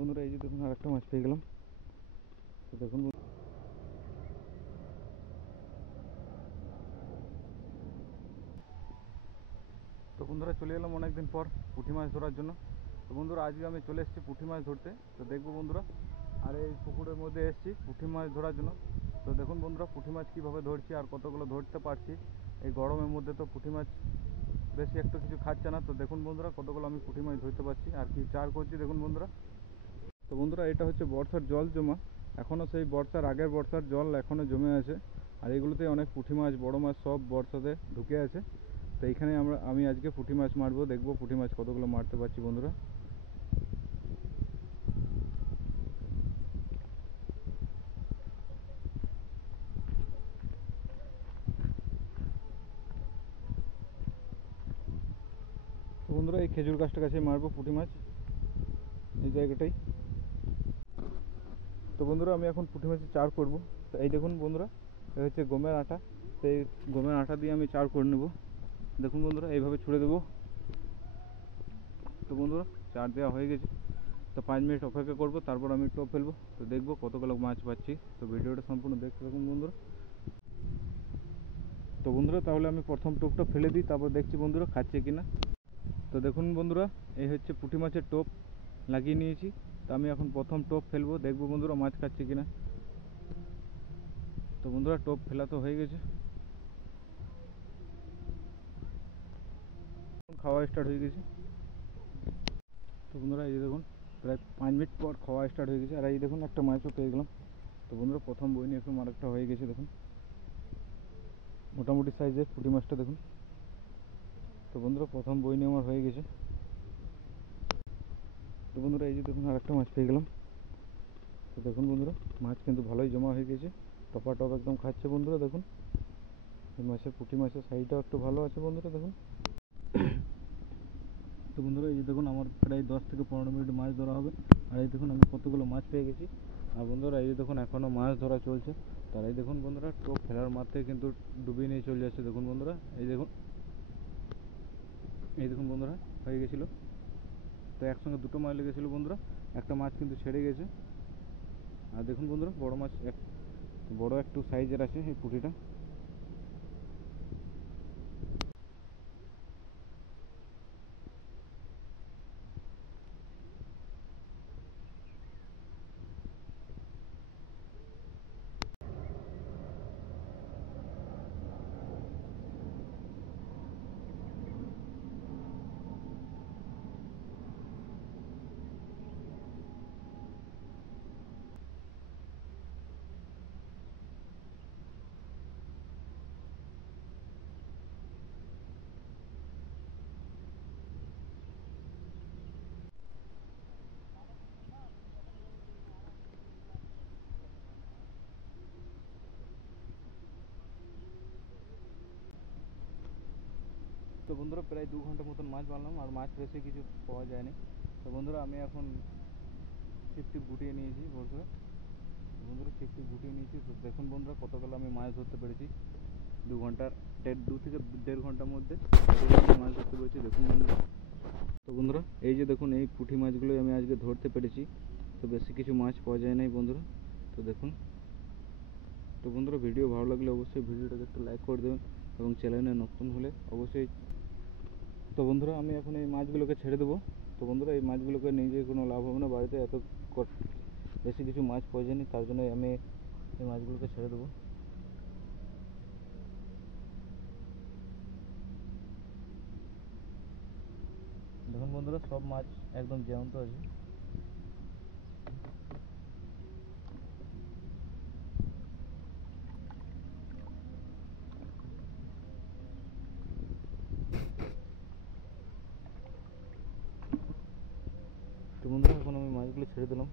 বন্ধুরা এই যে দেখুন আরেকটা মাছ পেয়ে গেলাম। তো দেখুন তো বন্ধুরা চলে এলাম অনেকদিন পর পুঁটি মাছ ধরার জন্য। তো বন্ধুরা আজকে আমি চলে এসেছি পুঁটি মাছ ধরতে। তো দেখবো বন্ধুরা, আর এই পুকুরের মধ্যে এসেছি পুঁটি মাছ ধরার জন্য। তো দেখুন বন্ধুরা পুঁটি মাছ কীভাবে ধরছি আর কতগুলো ধরতে পারছি। এই গরমের মধ্যে তো পুঁটি মাছ বেশি একটু কিছু খাচ্ছে না। তো দেখুন বন্ধুরা কতগুলো আমি পুঁটি মাছ ধরতে পারছি আর কি চার করছি দেখুন বন্ধুরা। তো বন্ধুরা এটা হচ্ছে বর্ষার জল জমা, এখনও সেই বর্ষার আগের বর্ষার জল এখনও জমে আছে। আর এগুলোতে অনেক পুঁটি মাছ বড় মাছ সব বর্ষাতে ঢুকে আছে। তো এইখানে আমি আজকে পুঁটি মাছ মারবো, দেখবো পুঁটি মাছ কতগুলো মারতে পারছি বন্ধুরা। তো বন্ধুরা এই খেজুর গাছটা কাছে মারবো পুঁটি মাছ, এই জায়গাটাই। তো বন্ধুরা আমি এখন পুঁটি মাছের চার করবো। তো এই দেখুন বন্ধুরা, এই হচ্ছে গমের আটা। তো এই গমের আটা দিয়ে আমি চার করে নেব। দেখুন বন্ধুরা এইভাবে ছুঁড়ে দেবো। তো বন্ধুরা চার দেওয়া হয়ে গেছে। তো 5 মিনিট অপেক্ষা করবো, তারপর আমি টোপ ফেলবো। তো দেখবো কতগুলো মাছ পাচ্ছি। তো ভিডিওটা সম্পূর্ণ দেখতে থাকুন বন্ধুরা। তো বন্ধুরা তাহলে আমি প্রথম টোপটা ফেলে দিই, তারপর দেখছি বন্ধুরা খাচ্ছে কিনা। তো দেখুন বন্ধুরা এই হচ্ছে পুঁটি মাছের টোপ লাগিয়ে নিয়েছি। তো আমি এখন প্রথম টোপ ফেলবো, দেখবো বন্ধুরা মাছ খাচ্ছে কিনা। তো বন্ধুরা টোপ ফেলা তো হয়ে গেছে, খাওয়া স্টার্ট হয়ে গেছে। তো বন্ধুরা এই দেখুন প্রায় 5 মিনিট পর খাওয়া স্টার্ট হয়ে গেছে। আর এই দেখুন একটা মাছও পেয়ে গেলাম। তো বন্ধুরা প্রথম বইনি একদম আরেকটা হয়ে গেছে দেখুন, মোটামুটি সাইজের পুঁটি মাছটা দেখুন। তো বন্ধুরা প্রথম বইনি আমার হয়ে গেছে। তো বন্ধুরা এই যে দেখুন আরেকটা মাছ পেয়ে গেলাম। তো দেখুন বন্ধুরা মাছ কিন্তু ভালোই জমা হয়ে গেছে, টপা টপ একদম খাচ্ছে বন্ধুরা। দেখুন এই মাছের পুঁটি মাছের সাইজটাও একটু ভালো আছে বন্ধুরা দেখুন। তো বন্ধুরা এই যে দেখুন আমার প্রায় 10 থেকে 15 মিনিট মাছ ধরা হবে। আর এই দেখুন আমি কতগুলো মাছ পেয়ে গেছি। আর বন্ধুরা এই যে দেখুন এখনও মাছ ধরা চলছে। তার এই দেখুন বন্ধুরা টোপ ফেলার মাত্রে কিন্তু ডুবিয়ে নিয়ে চলে যাচ্ছে দেখুন বন্ধুরা। এই দেখুন বন্ধুরা হয়ে গেছিলো। তো একসঙ্গে দুটো মাছ লেগেছিলো বন্ধুরা, একটা মাছ কিন্তু ছেড়ে গেছে। আর দেখুন বন্ধুরা বড় মাছ বড় একটু সাইজের আছে এই পুঁটিটা। তো বন্ধুরা প্রায় 2 ঘন্টা মতন মাছ মারলাম, আর মাছ বেশি কিছু পাওয়া যায়নি। তো বন্ধুরা আমি এখন ছিপ টিপ গুটিয়ে নিয়েছি বন্ধুরা। বন্ধুরা ছিপ টিপ গুটিয়ে নিয়েছি। তো দেখুন বন্ধুরা কতগুলো আমি মাছ ধরতে পেরেছি 2 ঘন্টার 2 থেকে 1.5 ঘন্টার মধ্যে মাছ ধরতে পেরেছি দেখুন বন্ধুরা। তো বন্ধুরা এই যে দেখুন এই পুঁটি মাছগুলোই আমি আজকে ধরতে পেরেছি। তো বেশি কিছু মাছ পাওয়া যায় নাই বন্ধুরা। তো দেখুন, তো বন্ধুরা ভিডিও ভালো লাগলে অবশ্যই ভিডিওটাকে একটু লাইক করে দেবেন এবং চ্যানেলে নতুন হলে অবশ্যই। তো বন্ধুরা আমি এখন এই মাছগুলোকে ছেড়ে দেবো। তো বন্ধুরা এই মাছগুলোকে নিয়ে যেয়ে কোনো লাভ হবে না, বাড়িতে এত বেশি কিছু মাছ প্রয়োজন নেই, তার জন্য আমি এই মাছগুলোকে ছেড়ে দেবো। দেখুন বন্ধুরা সব মাছ একদম জ্যান্ত আছে। তো বন্ধুরা এখন আমি মাছগুলো ছেড়ে দিলাম।